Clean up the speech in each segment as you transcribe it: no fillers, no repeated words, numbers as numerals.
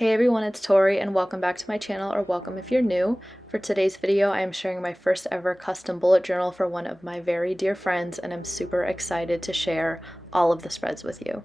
Hey everyone, it's Tori and welcome back to my channel, or welcome if you're new. For today's video, I am sharing my first ever custom bullet journal for one of my very dear friends, and I'm super excited to share all of the spreads with you.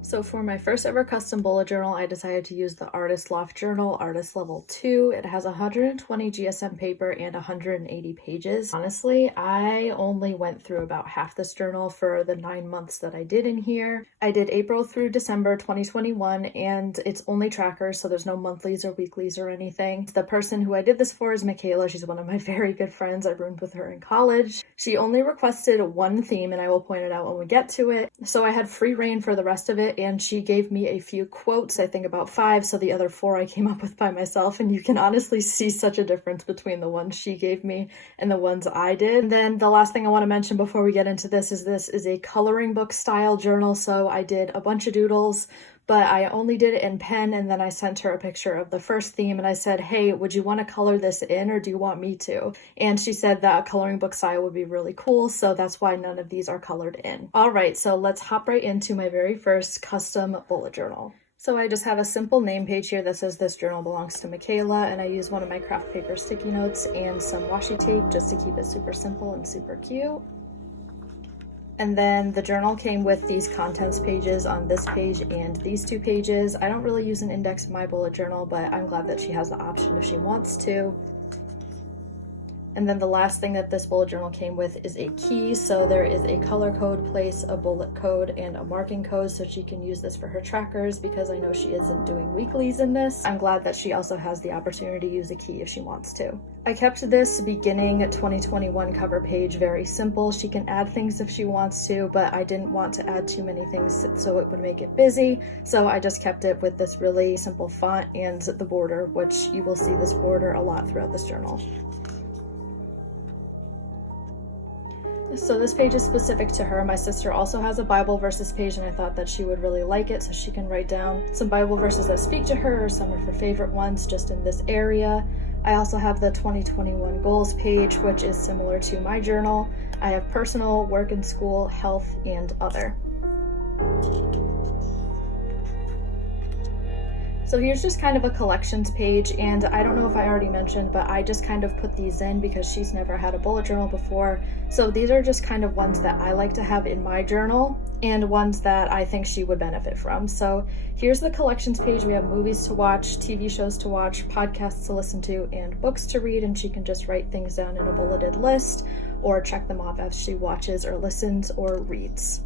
So for my first ever custom bullet journal, I decided to use the Artist Loft Journal, Artist Level 2. It has 120 GSM paper and 180 pages. Honestly, I only went through about half this journal for the 9 months that I did in here. I did April through December 2021, and it's only trackers, so there's no monthlies or weeklies or anything. The person who I did this for is Michaela. She's one of my very good friends. I roomed with her in college. She only requested one theme, and I will point it out when we get to it. So I had free reign for the rest of it, and she gave me a few quotes, I think about 5, so the other 4 I came up with by myself, and you can honestly see such a difference between the ones she gave me and the ones I did. And then the last thing I want to mention before we get into this is a coloring book style journal, so I did a bunch of doodles, but I only did it in pen, and then I sent her a picture of the first theme, and I said, hey, would you want to color this in, or do you want me to? And she said that a coloring book style would be really cool, so that's why none of these are colored in. All right, so let's hop right into my very first custom bullet journal. So I just have a simple name page here that says this journal belongs to Michaela, and I use one of my craft paper sticky notes and some washi tape just to keep it super simple and super cute. And then the journal came with these contents pages on this page and these 2 pages. I don't really use an index in my bullet journal, but I'm glad that she has the option if she wants to. And then the last thing that this bullet journal came with is a key. So there is a color code, place, a bullet code, and a marking code, so she can use this for her trackers because I know she isn't doing weeklies in this. I'm glad that she also has the opportunity to use a key if she wants to. I kept this beginning 2021 cover page very simple. She can add things if she wants to, but I didn't want to add too many things so it would make it busy. So I just kept it with this really simple font and the border, which you will see this border a lot throughout this journal. So this page is specific to her. My sister also has a Bible verses page, and I thought that she would really like it, so she can write down some Bible verses that speak to her, or some of her favorite ones just in this area. I also have the 2021 goals page, which is similar to my journal. I have personal, work and school, health, and other. So here's just kind of a collections page, and I don't know if I already mentioned, but I just kind of put these in because she's never had a bullet journal before. So these are just kind of ones that I like to have in my journal and ones that I think she would benefit from. So here's the collections page. We have movies to watch, TV shows to watch, podcasts to listen to, and books to read, and she can just write things down in a bulleted list or check them off as she watches or listens or reads.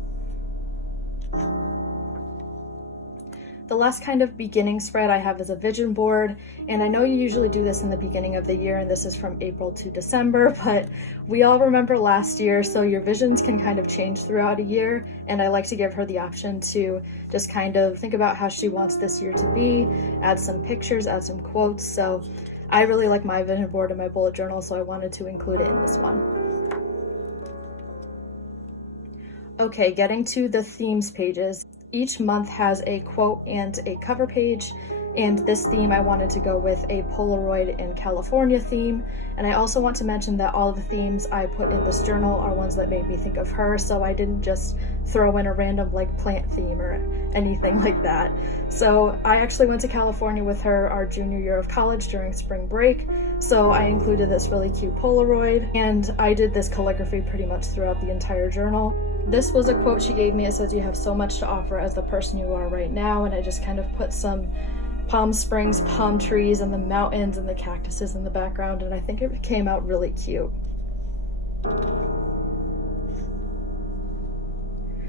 The last kind of beginning spread I have is a vision board, and I know you usually do this in the beginning of the year, and this is from April to December, but we all remember last year, so your visions can kind of change throughout a year, and I like to give her the option to just kind of think about how she wants this year to be, add some pictures, add some quotes. So I really like my vision board in my bullet journal, so I wanted to include it in this one. Okay, getting to the themes pages. Each month has a quote and a cover page, and this theme I wanted to go with a Polaroid in California theme. And I also want to mention that all of the themes I put in this journal are ones that made me think of her, so I didn't just throw in a random like plant theme or anything like that. So I actually went to California with her our junior year of college during spring break, so I included this really cute Polaroid, and I did this calligraphy pretty much throughout the entire journal. This was a quote she gave me. It says, "You have so much to offer as the person you are right now," and I just kind of put some Palm Springs palm trees and the mountains and the cactuses in the background, and I think it came out really cute.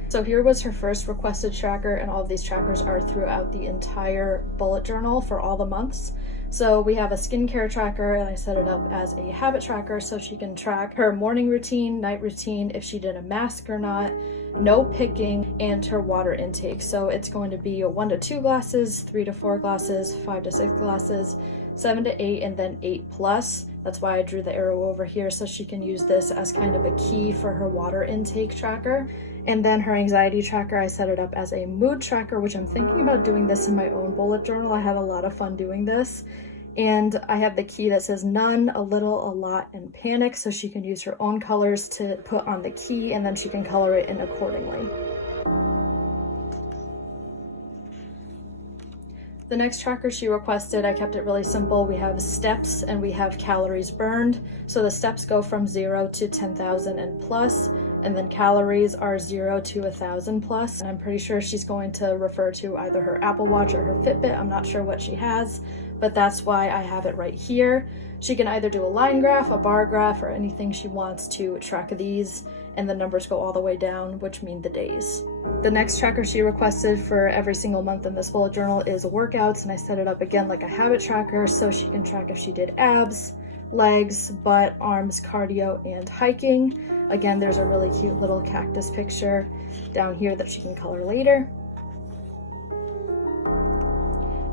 So here was her first requested tracker, and all of these trackers are throughout the entire bullet journal for all the months. So we have a skincare tracker, and I set it up as a habit tracker so she can track her morning routine, night routine, if she did a mask or not, no picking, and her water intake. So it's going to be 1 to 2 glasses, 3 to 4 glasses, 5 to 6 glasses, 7 to 8, and then 8+. That's why I drew the arrow over here, so she can use this as kind of a key for her water intake tracker. And then her anxiety tracker, I set it up as a mood tracker, which I'm thinking about doing this in my own bullet journal. I had a lot of fun doing this. And I have the key that says none, a little, a lot, and panic, so she can use her own colors to put on the key, and then she can color it in accordingly. The next tracker she requested, I kept it really simple. We have steps and we have calories burned. So the steps go from 0 to 10,000 and plus, and then calories are 0 to 1,000 plus. And I'm pretty sure she's going to refer to either her Apple Watch or her Fitbit. I'm not sure what she has, but that's why I have it right here. She can either do a line graph, a bar graph, or anything she wants to track these, and the numbers go all the way down, which mean the days. The next tracker she requested for every single month in this bullet journal is workouts, and I set it up again like a habit tracker so she can track if she did abs, legs, butt, arms, cardio, and hiking. Again, there's a really cute little cactus picture down here that she can color later.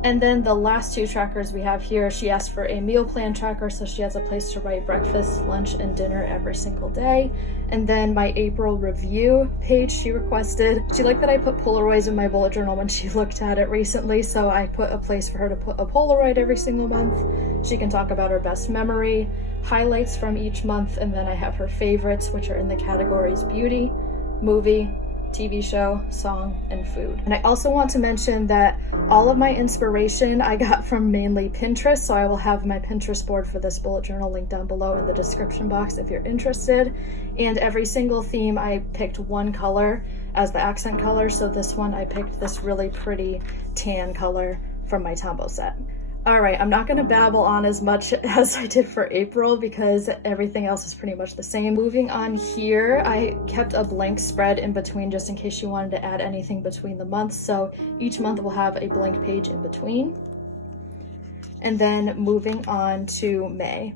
And then the last two trackers we have here, she asked for a meal plan tracker, so she has a place to write breakfast, lunch, and dinner every single day. And then my April review page she requested. She liked that I put Polaroids in my bullet journal when she looked at it recently, so I put a place for her to put a Polaroid every single month. She can talk about her best memory, highlights from each month, and then I have her favorites, which are in the categories beauty, movie, TV show, song, and food. And I also want to mention that all of my inspiration I got from mainly Pinterest, so I will have my Pinterest board for this bullet journal linked down below in the description box if you're interested. And every single theme I picked one color as the accent color, so this one I picked this really pretty tan color from my Tombow set. Alright, I'm not going to babble on as much as I did for April because everything else is pretty much the same. Moving on here, I kept a blank spread in between just in case you wanted to add anything between the months, so each month will have a blank page in between. And then moving on to May.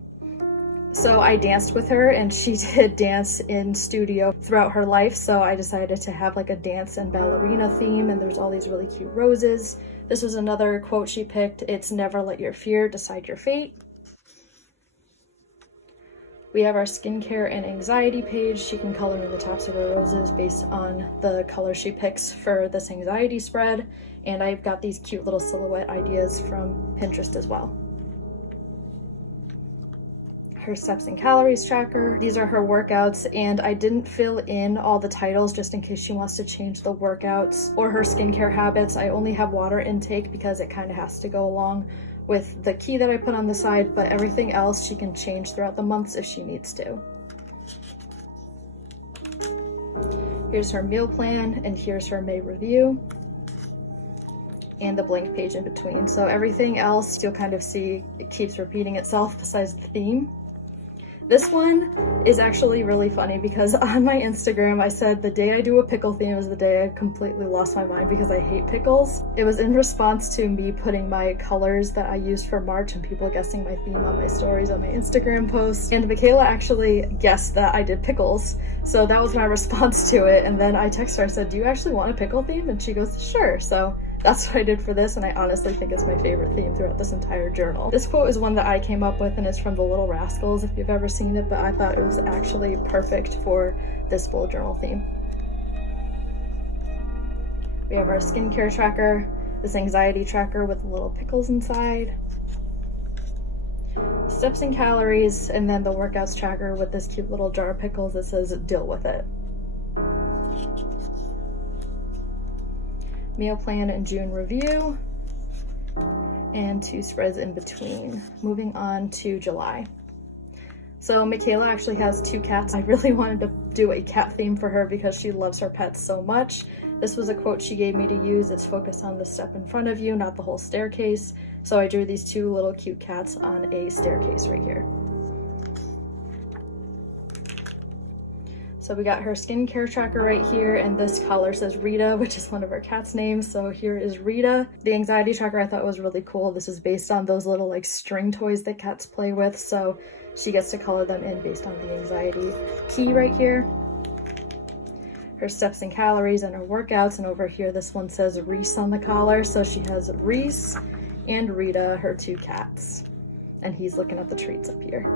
So I danced with her and she did dance in studio throughout her life, so I decided to have like a dance and ballerina theme, and there's all these really cute roses. This was another quote she picked. It's never let your fear decide your fate. We have our skincare and anxiety page. She can color in the tops of her roses based on the color she picks for this anxiety spread. And I've got these cute little silhouette ideas from Pinterest as well. Her steps and calories tracker. These are her workouts, and I didn't fill in all the titles just in case she wants to change the workouts or her skincare habits. I only have water intake because it kind of has to go along with the key that I put on the side, but everything else she can change throughout the months if she needs to. Here's her meal plan, and here's her May review, and the blank page in between. So everything else you'll kind of see it keeps repeating itself besides the theme. This one is actually really funny because on my Instagram I said the day I do a pickle theme is the day I completely lost my mind because I hate pickles. It was in response to me putting my colors that I used for March and people guessing my theme on my stories on my Instagram posts. And Michaela actually guessed that I did pickles. So that was my response to it. And then I texted her, I said, do you actually want a pickle theme? And she goes, sure. So that's what I did for this, and I honestly think it's my favorite theme throughout this entire journal. This quote is one that I came up with, and it's from The Little Rascals, if you've ever seen it, but I thought it was actually perfect for this bullet journal theme. We have our skincare tracker, this anxiety tracker with little pickles inside, steps and calories, and then the workouts tracker with this cute little jar of pickles that says deal with it. Meal plan and June review, and two spreads in between. Moving on to July. So Michaela actually has two cats. I really wanted to do a cat theme for her because she loves her pets so much. This was a quote she gave me to use. It's focused on the step in front of you, not the whole staircase. So I drew these two little cute cats on a staircase right here. So we got her skincare tracker right here, and this color says Rita, which is one of her cat's names. So here is Rita. The anxiety tracker I thought was really cool. This is based on those little like string toys that cats play with. So she gets to color them in based on the anxiety key right here. Her steps and calories and her workouts. And over here, this one says Reese on the collar. So she has Reese and Rita, her two cats. And he's looking at the treats up here.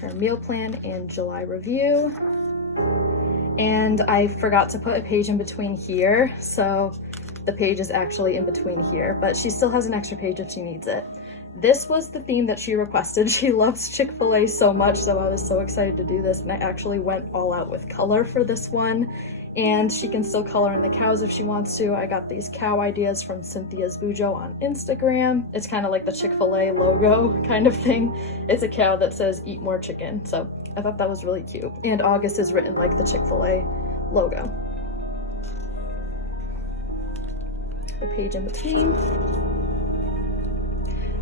Her meal plan and July review. And I forgot to put a page in between here, so The page is actually in between here, but she still has an extra page if she needs it. This was the theme that she requested. She loves Chick-fil-A so much, so I was so excited to do this, and I actually went all out with color for this one. And she can still color in the cows if she wants to. I got these cow ideas from Cynthia's Bujo on Instagram. It's kind of like the Chick-fil-A logo kind of thing. It's a cow that says eat more chicken, so I thought that was really cute. And August is written like the Chick-fil-A logo. The page in between.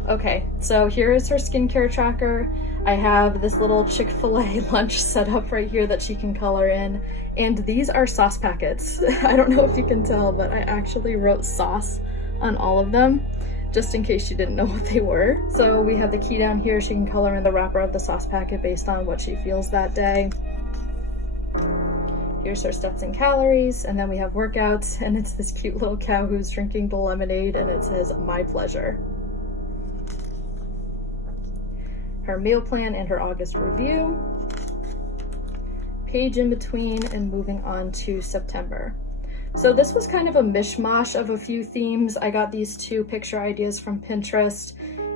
Okay, so here is her skincare tracker. I have this little Chick-fil-A lunch set up right here that she can color in. And these are sauce packets. I don't know if you can tell, but I actually wrote sauce on all of them, just in case you didn't know what they were. So we have the key down here. She can color in the wrapper of the sauce packet based on what she feels that day. Here's her steps and calories, and then we have workouts, and it's this cute little cow who's drinking the lemonade, and it says, "My pleasure." Her meal plan and her August review. Page in between, and moving on to September. So this was kind of a mishmash of a few themes. I got these two picture ideas from Pinterest,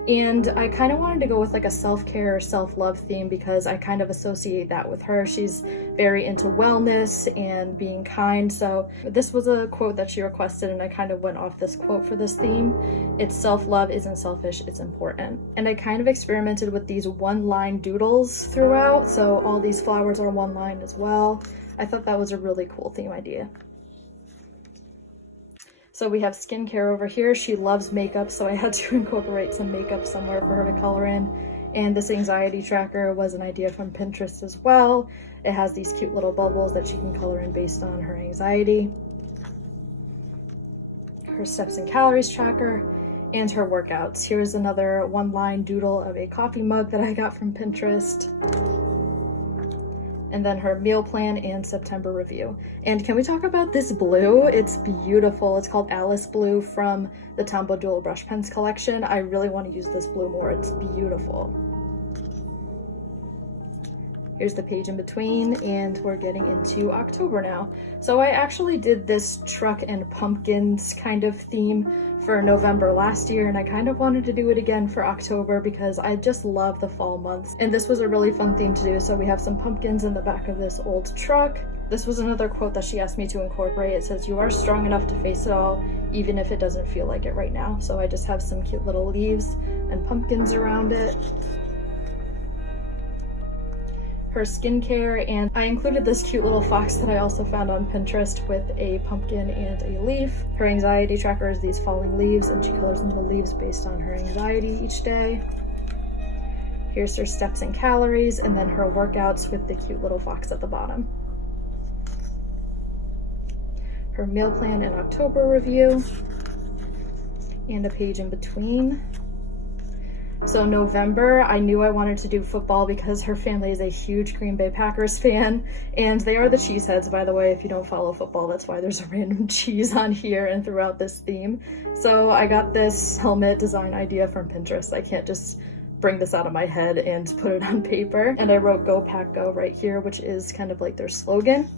and I kind of wanted to go with like a self-care or self-love theme because I kind of associate that with her. She's very into wellness and being kind. So this was a quote that she requested, and I kind of went off this quote for this theme. It's self-love isn't selfish, it's important. And I kind of experimented with these one-line doodles throughout. So all these flowers are one line as well. I thought that was a really cool theme idea. So we have skincare over here. She loves makeup, so I had to incorporate some makeup somewhere for her to color in. And this anxiety tracker was an idea from Pinterest as well. It has these cute little bubbles that she can color in based on her anxiety. Her steps and calories tracker, and her workouts. Here's another one-line doodle of a coffee mug that I got from Pinterest. And then her meal plan and September review. And can we talk about this blue? It's beautiful. It's called Alice Blue from the Tombow Dual Brush Pens collection. I really want to use this blue more. It's beautiful. Here's the page in between, and we're getting into October now. So I actually did this truck and pumpkins kind of theme for November last year, and I kind of wanted to do it again for October because I just love the fall months. And this was a really fun theme to do. So we have some pumpkins in the back of this old truck. This was another quote that she asked me to incorporate. It says, "You are strong enough to face it all, even if it doesn't feel like it right now." So I just have some cute little leaves and pumpkins around it. Her skincare, and I included this cute little fox that I also found on Pinterest with a pumpkin and a leaf. Her anxiety tracker is these falling leaves, and she colors in the leaves based on her anxiety each day. Here's her steps and calories, and then her workouts with the cute little fox at the bottom. Her meal plan and October review, and a page in between. So November, I knew I wanted to do football because her family is a huge Green Bay Packers fan, and they are the Cheeseheads, by the way. If you don't follow football, that's why there's a random cheese on here and throughout this theme. So I got this helmet design idea from Pinterest. I can't just bring this out of my head and put it on paper. And I wrote "Go Pack Go" right here, which is kind of like their slogan.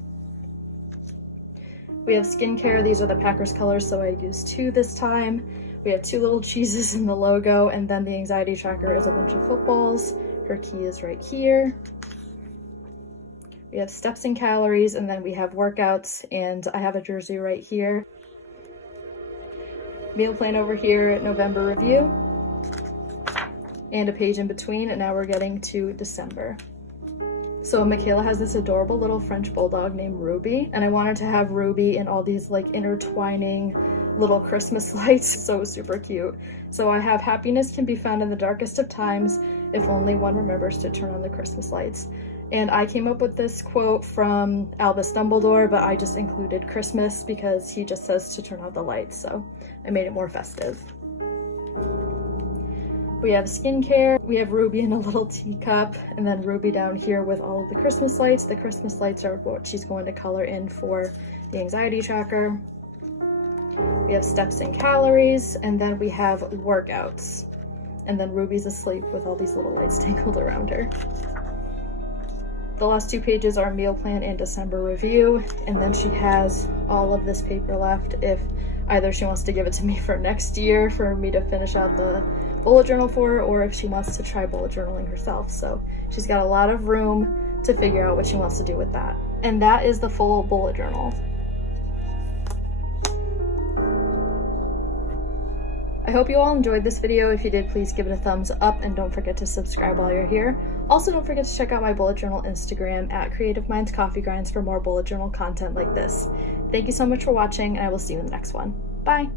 We have skincare. These are the Packers colors, so I used 2 this time. We have 2 little cheeses in the logo, and then the anxiety tracker is a bunch of footballs. Her key is right here. We have steps and calories, and then we have workouts, and I have a jersey right here. Meal plan over here, November review, and a page in between, and now we're getting to December. So Michaela has this adorable little French bulldog named Ruby, and I wanted to have Ruby in all these like intertwining little Christmas lights. So super cute. So I have happiness can be found in the darkest of times if only one remembers to turn on the Christmas lights. And I came up with this quote from Albus Dumbledore, but I just included Christmas because he just says to turn on the lights, so I made it more festive. We have skincare, we have Ruby in a little teacup, and then Ruby down here with all of the Christmas lights. The Christmas lights are what she's going to color in for the anxiety tracker. We have steps and calories, and then we have workouts. And then Ruby's asleep with all these little lights tangled around her. The last 2 pages are meal plan and December review, and then she has all of this paper left if either she wants to give it to me for next year for me to finish out the bullet journal for her, or if she wants to try bullet journaling herself. So she's got a lot of room to figure out what she wants to do with that. And that is the full bullet journal. I hope you all enjoyed this video. If you did, please give it a thumbs up and don't forget to subscribe while you're here. Also, don't forget to check out my bullet journal Instagram at Creative Minds Coffee Grinds for more bullet journal content like this. Thank you so much for watching, and I will see you in the next one. Bye!